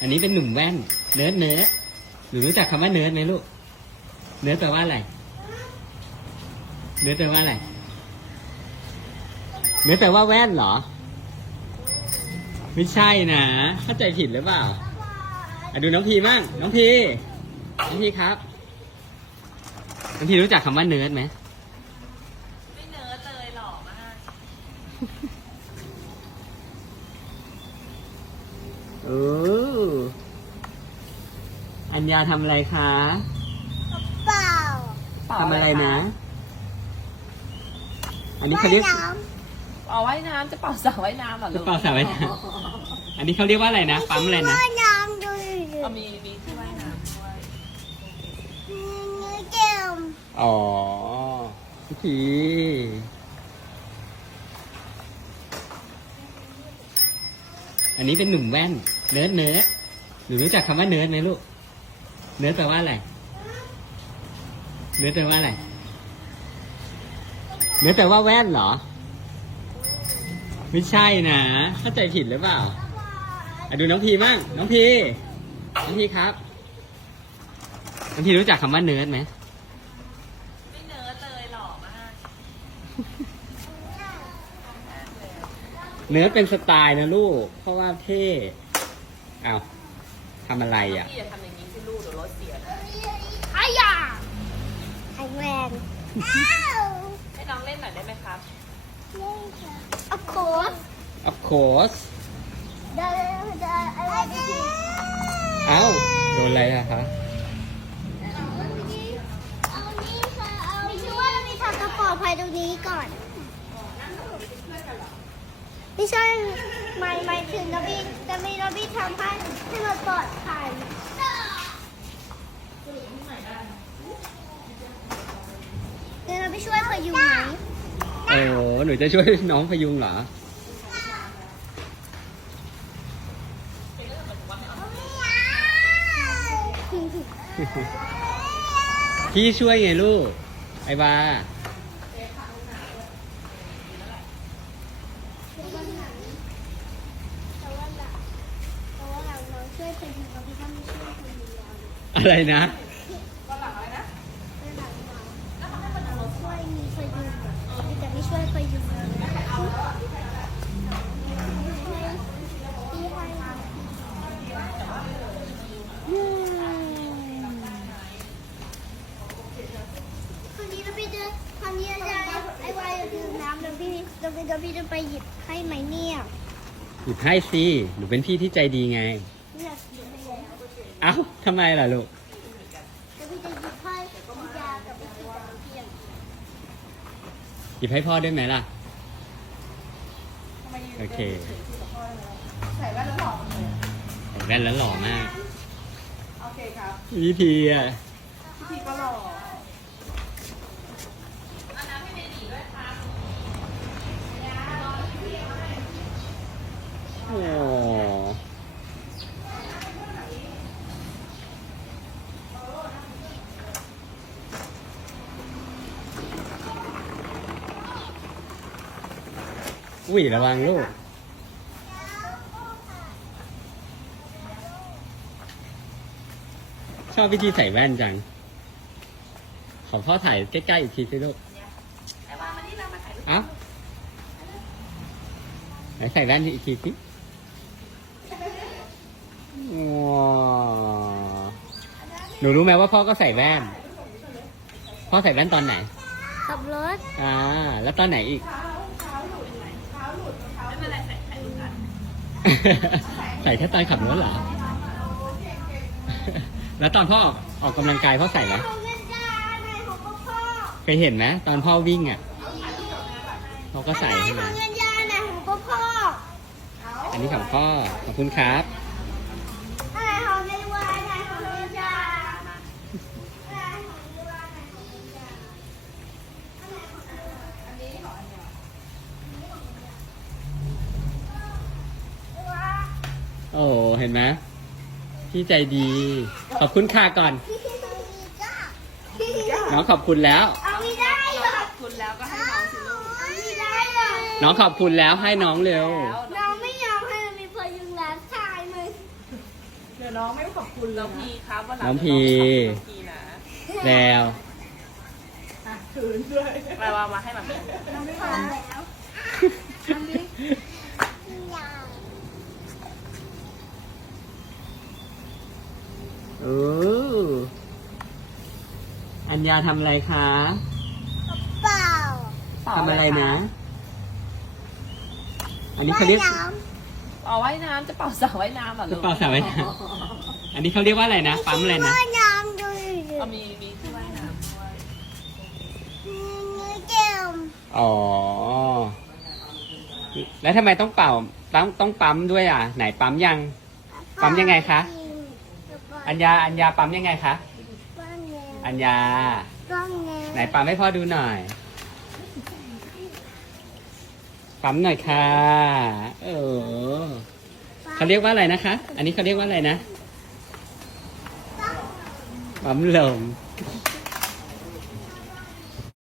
อันนี้เป็นหนุ่มแว่น เนิร์ดเนิร์ดหนูรู้จักคำว่าเนิร์ดไหมลูก เนิร์ดแปลว่าอะไร เนิร์ดแปลว่าอะไร เนิร์ดแปลว่าแว่นเหรอ ไม่ใช่นะ เข้าใจผิดหรือเปล่าอะดูน้องพีมั่งน้องพี น้องพีครับ น้องพีรู้จักคำว่าเนิร์ดไหม ไม่เนิร์ดเลยหล่อมากเออ อัญญาทำอะไรคะเปล่าทำอะไรนะ อันนี้เขาเรียกน้เป่าว่ายน้ำจะเป่าสระว่ายน้ำเหรอลูจะกเป่าสระว่ายน้ำอันนี้เขาเรียกว่าอะไรนะำปั๊มอะไรนะ ว่ายน้ำดูเอามีมีที่ว่ายน้ำด้วยนี่เกมอ๋อพี่พีอันนี้เป็นหนุ่มแว่น เนิร์ดเนิร์ดหนูรู้จักคำว่าเนิร์ดไหมลูก เนิร์ดแปลว่าอะไร เนิร์ดแปลว่าอะไร เนิร์ดแปลว่าแว่นเหรอ ไม่ใช่นะ เข้าใจผิดหรือเปล่าอะดูน้องพีมั่งน้องพีน้องพีครับ น้องพีรู้จักคำว่าเนิร์ดไหมไม่เนิร์ดเลยหล่อมากเนื้อเป็นสไตล์นะลูก เพราะว่าเท่ เอาวทำอะไรอะ พี่อย่าทำอย่างนี้สิลูกเดี๋ยวรถเสียนะอายาแข็งแรงอ้าวให้น้องเล่นหน่อยได้ไหมครับ of course of course เดินเดินอะไรดีเอ้าโดนอะไรอะคะเอานี่ค่ะเอาไม่ช่วยมีทำกระเป๋าภายตรงนี้ก่อน ไม่ใช่หมายหมายถึงนบีจะมีนบีทำให้ให้มันปลอดภัยเดี๋ยวนบีช่วยพยุงไหมโอ้หนูจะช่วยน้องพยุงเหรอพี่ช่วยไงลูก ไอ้บา แต่ว่าเราแต่ว่าเราเราช่วยพยุงนบีถ้าไม่ช่วยพยุงเรา อะไรนะเป็นหลังเราเราช่วยมีพยุงนบีจะไม่ช่วยพยุงเราพี่ให้อืมคนนี้เราพี่จะคนนี้จะไอ้วายดื่มน้ำเดี๋ยวพี่เดี๋ยวพี่เดี๋ยวพี่จะไปหยิบให้ไหมเนี่ยหยิบให้สิหนูเป็นพี่ที่ใจดีไงไม่อยากหยิบให้แล้ว เอ้าทำไมล่ะลูกเดี๋ยวพี่จะหยิบให้พี่ยากับพี่กิ๊กกับพี่เพียงหยิบให้พ่อด้วยไหมล่ะ โอเค ใส่แว่นแล้วหล่อเลยใส่แว่นแล้วหล่อมาก โอเคครับ พี่พีอะ พี่ก็หล่อโอ้ อุ้ยระวังลูกชอบวิธีใส่แว่นจัง ขอพ่อถ่ายใกล้ๆอีกทีสิลูกไอ้วามานี่เรามาถ่ายรูปเอ้าไหนใส่แว่นอีกทีสิว้าวหนูรู้ไหมว่าพ่อก็ใส่แว่น พ่อใส่แว่นตอนไหนขับรถ อ่า แล้วตอนไหนอีก ไม่เป็นไรใส่ถ่ายรูปกัน ใส่แค่ตอนขับรถเหรอ แล้วตอนพ่อออกออกกำลังกายพ่อใส่ไหมของเงินยาไหนของพ่อพ่อเคยเห็นไหมตอนพ่อวิ่งอะเขาก็ใส่ไหนใช่ขไหมองเงินยาไหนของพ่อพ่ออันนี้ของพ่อขอบคุณครับ ไหนของเงินวาไหนของเงินยาไหนของเงินวาไหนของเงินยาอันนี้ของอันยา โอ้เห็นไหมพี่ใจดี ขอบคุณค่ะก่อน น้องขอบคุณแล้ว เอาไม่ได้หรอกคุณแล้วก็ให้น้องสิลูกเอาไม่ได้หรอกน้องขอบคุณแล้วให้น้องเร็ว แล้วน้องไม่ยอมให้มันมีพยุงร้านชายมึงดี๋ยวน้องไม่ขอบคุณน้องพีครับวันหลังน้องพี น้องพีนะแล้วคืนด้วยไปว่ามาให้มันมีมันไม่ทำแล้วมันไม่อยาก โอ้อั ญญาทำอะไรคะเปล่าทำอะไรนะ อันนี้เขาเรียกว่น้เป่าว่ายน้ำจะเป่าสระว่ายน้ำเหรอกลูระกเป๋าสาวไว้นะอันนี้เขาเรียกว่าอะไรนะ ปั๊มอะไรำนะว่ายน้ำดูดิเอามีมีที่ว่ายน้ำด้วยมีเกมอ๋อ แล้วทำไมต้องเป่าต้องต้องปั๊มด้วยอะ ไหนปั๊มยัง ปั๊มยังไงคะ อัญญาอัญญาปั๊มยังไงคะป้ องแงอัญญาป้องแงไหนปั๊มให้พ่อดูหน่อย ปั๊มหน่อยค่ะเออเขาเรียกว่าอะไรนะคะ อันนี้เขาเรียกว่าอะไรนะ ปั๊มลมป